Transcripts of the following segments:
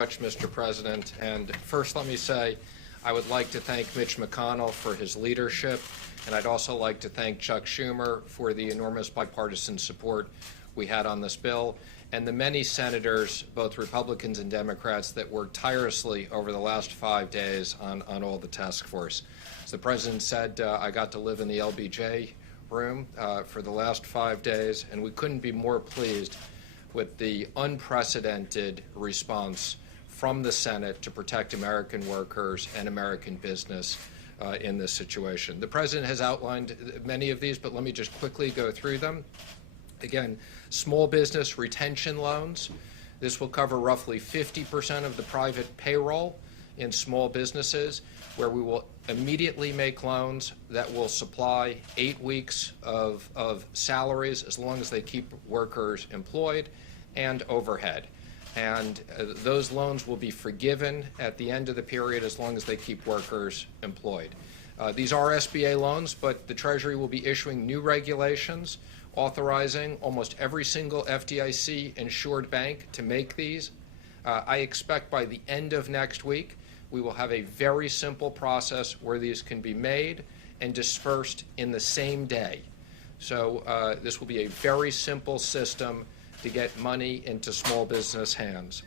Much, Mr. President. And first, let me say I would like to thank Mitch McConnell for his leadership, and I'd also like to thank Chuck Schumer for the enormous bipartisan support we had on this bill, and the many senators, both Republicans and Democrats, that worked tirelessly over the last 5 days on all the task force. As the President said, I got to live in the LBJ room for the last 5 days, and we couldn't be more pleased with the unprecedented response from the Senate to protect American workers and American business in this situation. The President has outlined many of these, but let me just quickly go through them. Again, small business retention loans. This will cover roughly 50% of the private payroll in small businesses, where we will immediately make loans that will supply 8 weeks of salaries as long as they keep workers employed and overhead. And those loans will be forgiven at the end of the period as long as they keep workers employed. These are SBA loans, but the Treasury will be issuing new regulations authorizing almost every single FDIC-insured bank to make these. I expect by the end of next week, we will have a very simple process where these can be made and dispersed in the same day. So this will be a very simple system to get money into small business hands.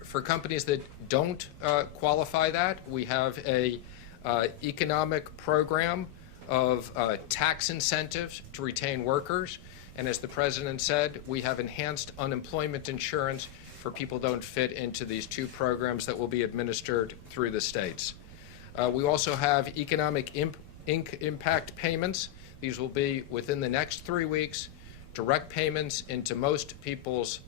For companies that don't qualify that, we have a economic program of tax incentives to retain workers. And as the President said, we have enhanced unemployment insurance for people who don't fit into these two programs that will be administered through the states. We also have economic impact payments. These will be within the next 3 weeks, direct payments into most people's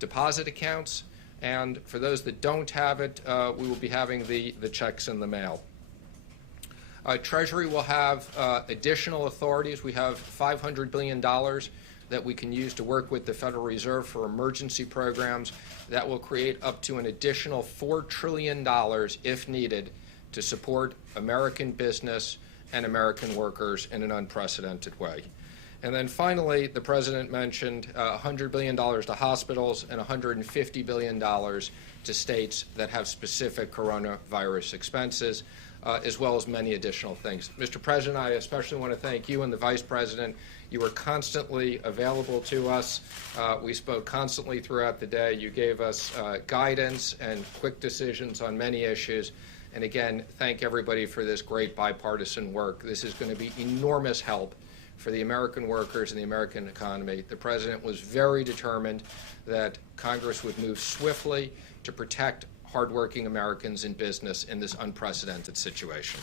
deposit accounts, and for those that don't have it, we will be having the checks in the mail. Treasury will have additional authorities. We have $500 billion that we can use to work with the Federal Reserve for emergency programs that will create up to an additional $4 trillion, if needed, to support American business and American workers in an unprecedented way. And then finally, the President mentioned $100 billion to hospitals and $150 billion to states that have specific coronavirus expenses, as well as many additional things. Mr. President, I especially want to thank you and the Vice President. You were constantly available to us. We spoke constantly throughout the day. You gave us guidance and quick decisions on many issues. And again, thank everybody for this great bipartisan work. This is going to be enormous help for the American workers and the American economy. The President was very determined that Congress would move swiftly to protect hardworking Americans in business in this unprecedented situation.